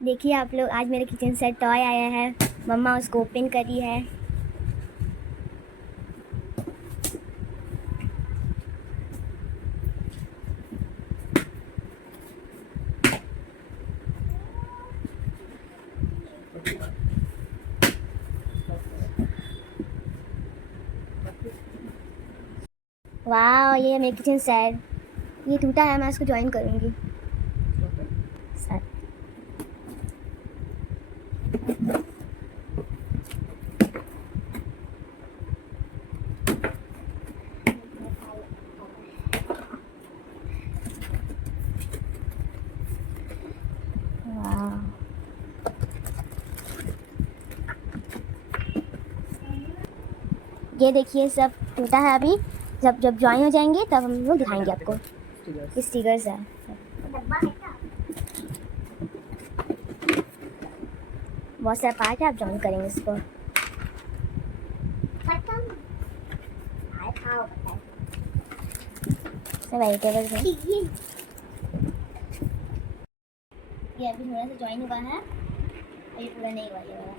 देखिए आप लोग, आज मेरे किचन सेट टॉय आया है। मम्मा उसको ओपन करी है। वाह, ये मेरे किचन सेट। ये टूटा है, मैं इसको ज्वाइन करूँगी। ये देखिए सब टूटा है। अभी जब जब ज्वाइन हो जाएंगे तब हम लोग दिखाएंगे आपको। स्टिकर्स है। बहुत सारा पार्ट है, आप ज्वाइन करेंगे इसको। सब वेजिटेबल्स हैं। ये अभी थोड़ा सा ज्वाइन हुआ है, ये पूरा नहीं हुआ ये वाला।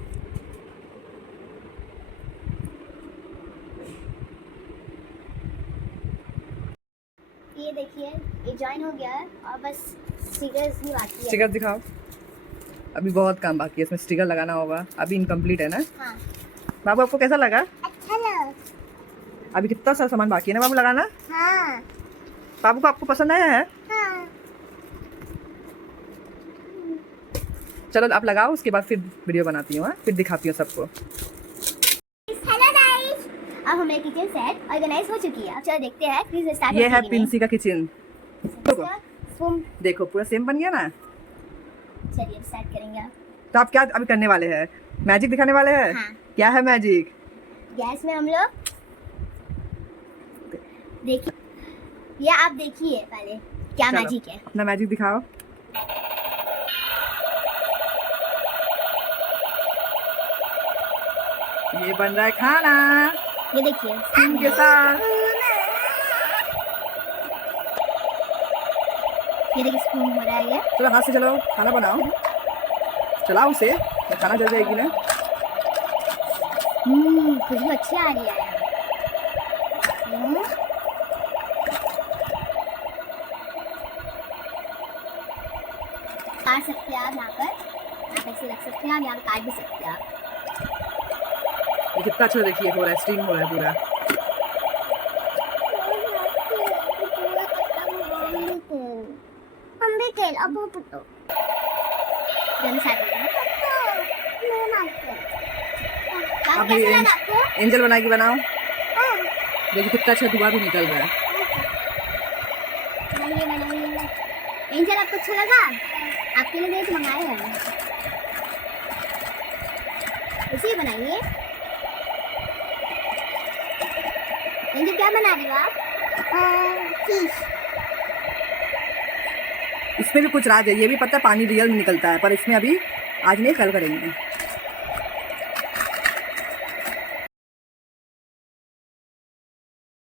ये देखिए, ये ज्वाइन हो गया है और बस स्टिकर्स ही बाकी है। स्टिकर दिखाओ। अभी बहुत काम बाकी है, इसमें स्टिकर लगाना होगा। अभी इनकम्प्लीट है ना। हाँ। बाबू आपको कैसा लगा? अच्छा लगा। अभी कितना सारा सामान बाकी है ना बाबू लगाना। हाँ। बाबू को आपको पसंद आया है? हाँ। चलो आप लगाओ, उसके बाद फिर वीडियो बनाती हूँ, फिर दिखाती हूँ सबको। अब हमारे किचन सेट ऑर्गेनाइज हो चुकी है। अब चलो देखते हैं फिर स्टार्ट। ये है पिंसी का किचन। अच्छा, देखो पूरा सेम बन गया ना। चलिए अब स्टार्ट करेंगे। तो आप क्या अभी करने वाले हैं? मैजिक दिखाने वाले हैं? हाँ। क्या है मैजिक? गैस में हम लोग देखिए, ये आप देखिए पहले क्या मैजिक है। अपना मैजिक दिखाओ। ये बन रहा है खाना। ये देखिए स्टीम के साथ। ये देखिए स्पून हो रहा है। ये चलो हाथ से चलो खाना बनाओ। चलाओ उसे, तो खाना जल जाएगी ना। खुशबू अच्छी आ रही है। काट सकते हैं आप यहाँ पर, आप ऐसे रख सकते हैं, आप यहाँ पर काट भी सकते हैं आप। ये कितना अच्छा देखिए हो रहा है, स्टीम हो रहा है पूरा। हम भी खेल अब पुटो आप एंजल बना के बनाओ। देखिए कितना अच्छा धुआं भी निकल रहा है। एंजल आपको अच्छा लगा? आपके लिए देख मंगाए हैं, इसी बनाइए। एंजल क्या बना रही हो आप? फिश। इसमें भी कुछ राज है, ये भी पता है पानी रियल में निकलता है, पर इसमें अभी आज नहीं कल करेंगे।